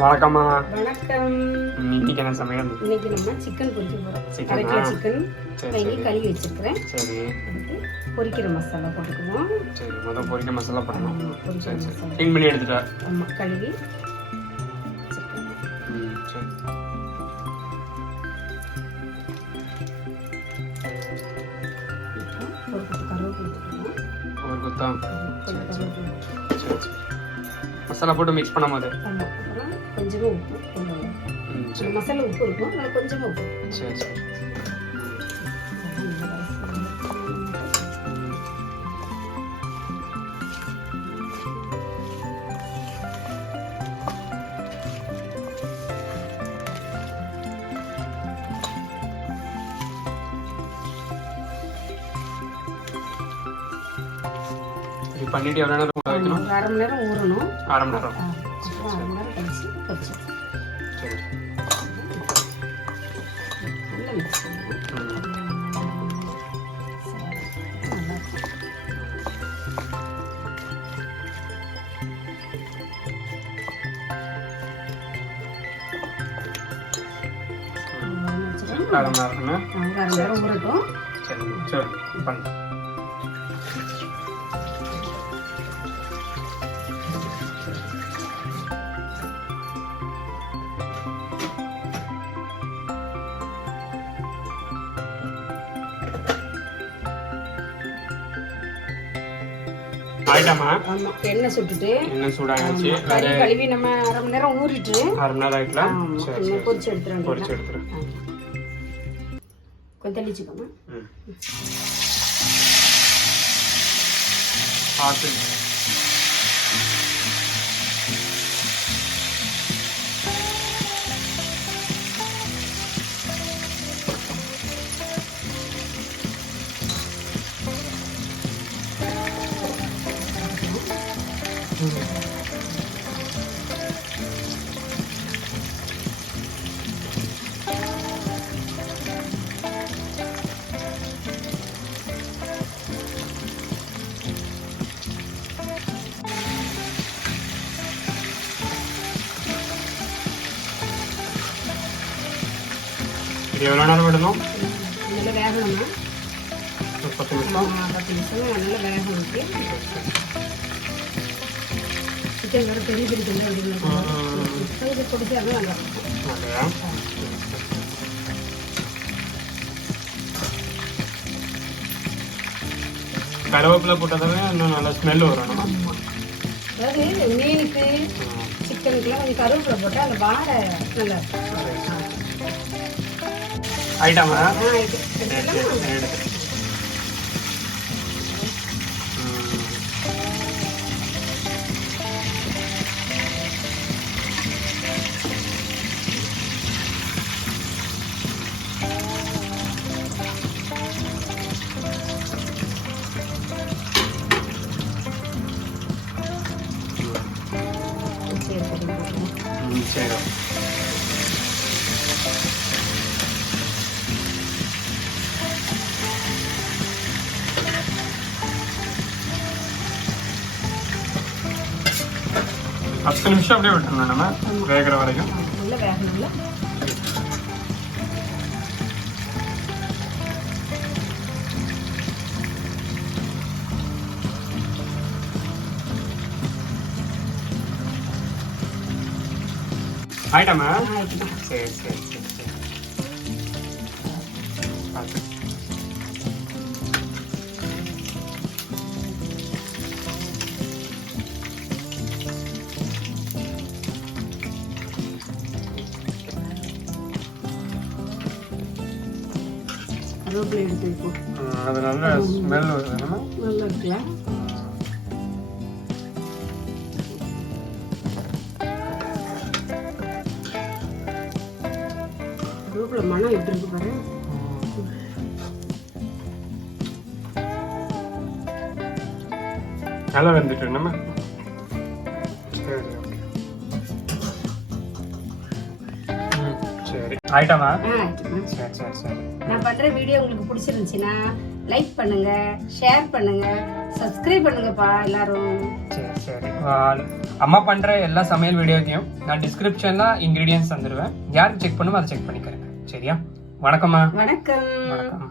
வணக்கம்மா. வணக்கம். இன்னைக்கு என்ன சமையல்? இன்னைக்கு நம்ம சிக்கன் பொரிக்க போறோம். அரை கிலோ சிக்கன் கழுவி வச்சிருக்கிறேன். சரி. பொரிக்கிற மசாலா போட்டுக்குவோம். சரி, முதல்ல பொரிக்கிற மசாலா போடணும். சரி சரி. க்ளீன் பண்ணி எடுத்துட்டா. ஆமா, கழுவி. சரி. ஒரு கொத்து கருவேப்பிலை போட்டுக்குவோம். ஒரு கொத்தா? சரி சரி. மசாலா போட்டு மிக்ஸ் பண்ணும்போது அப்புறம் கொஞ்சமா உப்பு போடுவோம். மசாலா உப்பு இருக்கும், அதனால கொஞ்சமா உப்பு. சரி சரி. இது பண்ணிட்டு எவ்வளோ நேரம் ஊற வைக்கணும்? அரை மணி நேரம் ஊறணும். அரை மணி நேரம். அரை மணி நேரம் கழிச்சு பொரிச்சோம். சரி. நல்லா மிக்ஸ் பண்ணுவோம். அரை மணி நேரம் ஊறட்டும். சரி சரி பண்ணு. ஆயிட்டாமா? ஆமா, எண்ணெய் சுட்டுட்டு எண்ணெய் சூடாகிடுச்சு. கழுவி நம்ம அரை மணி நேரம் ஊறிட்டு அரை மணி நேரம் ஆயிட்டலாம். சரி, பொரிச்சு எடுத்துறேன். பொரிச்சு எடுத்துறேன். கொஞ்சம் தெளிச்சுக்கோங்க. பார்த்து இது எவ்வளோ நேரம் விடணும்? நல்லா வேகணும்னா 10 நிமிஷம். 10 நிமிஷம் நல்லா வேகணும். சிக்கன் வேறு பெரிய பெரிய துண்டாக விடுங்க. பொடிச்சாலும் நல்லா இருக்கும். கருவேப்பிலை போட்டதாவே இன்னும் நல்லா ஸ்மெல் வரும். அதாவது மீனுக்கு சிக்கனுக்குலாம் கொஞ்சம் கருவேப்பிலை போட்டால் அந்த வாழை நல்லா இருக்கும். ஆயிட்டாமா? சரி. பத்து நிமிஷம் அப்படியே விட்டுருந்தோம் நம்ம வேகிற வரைக்கும். நல்லா வேகணும்ல. ஆயிட்டாமா? சரி சரி சரி சரி. பார்த்து கருவேப்பிலை எடுத்து வைப்போம். அது நல்ல ஸ்மெல் வருது. நல்லா இருக்குல்ல? கருவேப்பிலை மனம் எப்படி இருக்கு பாரு. நல்லா வெந்துட்டு நம்ம. சரி சரி. ஆயிட்டாமா? சரி சரி சரி. நான் பண்ற வீடியோ உங்களுக்கு பிடிச்சிருந்துச்சுன்னா லைக் பண்ணுங்க, ஷேர் பண்ணுங்க, சப்ஸ்கிரைப் பண்ணுங்கப்பா எல்லாரும். சரி சரி. அம்மா பண்ற எல்லா சமையல் வீடியோக்கையும் நான் டிஸ்கிரிப்ஷன்ல இன்கிரீடியன்ஸ் தந்துடுவேன். யாருக்கு செக் பண்ணுமோ அதை செக் பண்ணிக்கிறேன். சரியா? வணக்கம்மா. வணக்கம். வணக்கம்.